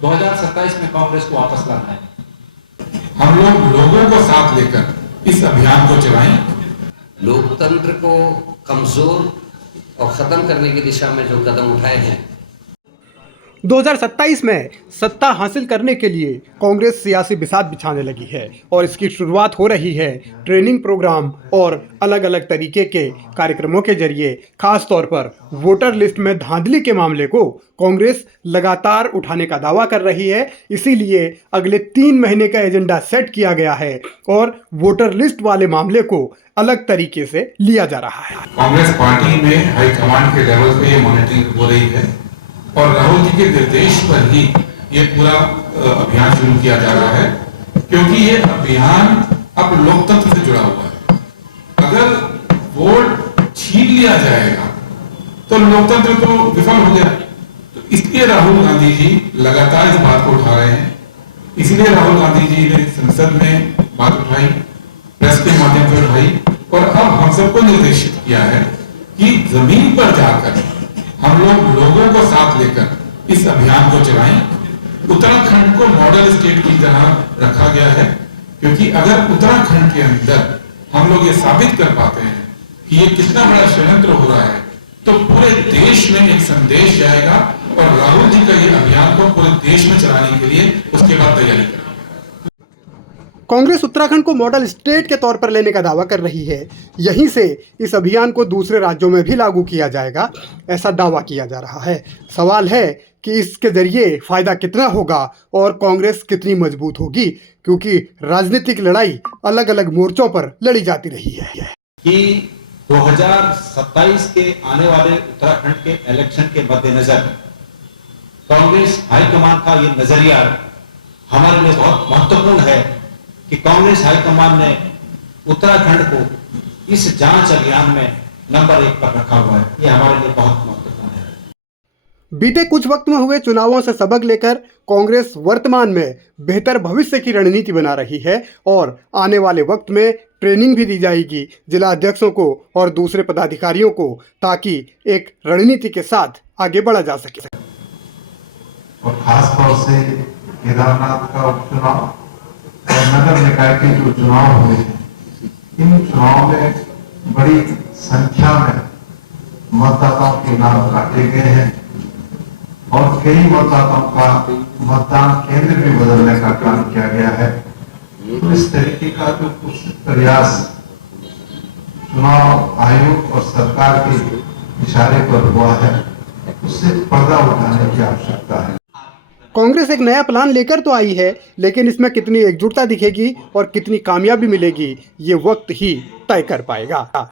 2027 में कांग्रेस को वापस लाना है। हम लोग लोगों को साथ लेकर इस अभियान को चलाएं। लोकतंत्र को कमजोर और खत्म करने की दिशा में जो कदम उठाए हैं, 2027 में सत्ता हासिल करने के लिए कांग्रेस सियासी बिसात बिछाने लगी है और इसकी शुरुआत हो रही है ट्रेनिंग प्रोग्राम और अलग अलग तरीके के कार्यक्रमों के जरिए। खास तौर पर वोटर लिस्ट में धांधली के मामले को कांग्रेस लगातार उठाने का दावा कर रही है। इसीलिए अगले 3 महीने का एजेंडा सेट किया गया है और वोटर लिस्ट वाले मामले को अलग तरीके से लिया जा रहा है। कांग्रेस पार्टी में हाईकमांड के लेवल पे ये मॉनिटरिंग हो रही है और राहुल जी के निर्देश पर ही ये पूरा अभियान शुरू किया जा रहा है, क्योंकि ये अभियान अब लोकतंत्र से जुड़ा हुआ है। अगर वोट छीन लिया जाएगा तो लोकतंत्र तो विफल हो गया। तो इसलिए राहुल गांधी जी लगातार इस बात को उठा रहे हैं। इसलिए राहुल गांधी जी ने संसद में बात उठाई, प्रेस के माध्यम से उठाई और अब हम सबको निर्देशित किया है कि जमीन पर जाकर हम लोग लोगों को साथ लेकर इस अभियान को चलाएं। उत्तराखंड को मॉडल स्टेट की तरह रखा गया है, क्योंकि अगर उत्तराखंड के अंदर हम लोग ये साबित कर पाते हैं कि ये कितना बड़ा षड्यंत्र हो रहा है, तो पूरे देश में एक संदेश जाएगा और राहुल जी का ये अभियान को पूरे देश में चलाने के लिए उसके बाद तैयारी करेंगे। कांग्रेस उत्तराखंड को मॉडल स्टेट के तौर पर लेने का दावा कर रही है। यहीं से इस अभियान को दूसरे राज्यों में भी लागू किया जाएगा, ऐसा दावा किया जा रहा है। सवाल है कि इसके जरिए फायदा कितना होगा और कांग्रेस कितनी मजबूत होगी, क्योंकि राजनीतिक लड़ाई अलग अलग मोर्चों पर लड़ी जाती रही है कि 2027 के आने वाले उत्तराखंड के इलेक्शन के मद्देनजर कांग्रेस हाईकमान का ये नजरिया हमारे लिए बहुत महत्वपूर्ण है कि कांग्रेस हाईकमान ने उत्तराखंड को इस जांच अभियान में नंबर 1 पर रखा हुआ है। ये हमारे लिए बहुत महत्वपूर्ण है। बीते कुछ वक्त में हुए चुनावों से सबक लेकर कांग्रेस वर्तमान में बेहतर भविष्य की रणनीति बना रही है और आने वाले वक्त में ट्रेनिंग भी दी जाएगी जिला अध्यक्षों को और दूसरे पदाधिकारियों को, ताकि एक रणनीति के साथ आगे बढ़ा जा सके। और खास तौर से केदारनाथ का उपचुनाव और नगर निकाय के जो चुनाव हुए हैं, इन चुनाव में बड़ी संख्या में मतदाताओं के नाम काटे गए हैं और कई मतदाताओं का मतदान केंद्र भी बदलने का काम किया गया है। तो इस तरीके का जो कुछ प्रयास चुनाव आयोग और सरकार के इशारे पर हुआ है, उससे पर्दा उठाने की आवश्यकता है। कांग्रेस एक नया प्लान लेकर तो आई है, लेकिन इसमें कितनी एकजुटता दिखेगी और कितनी कामयाबी मिलेगी, ये वक्त ही तय कर पाएगा।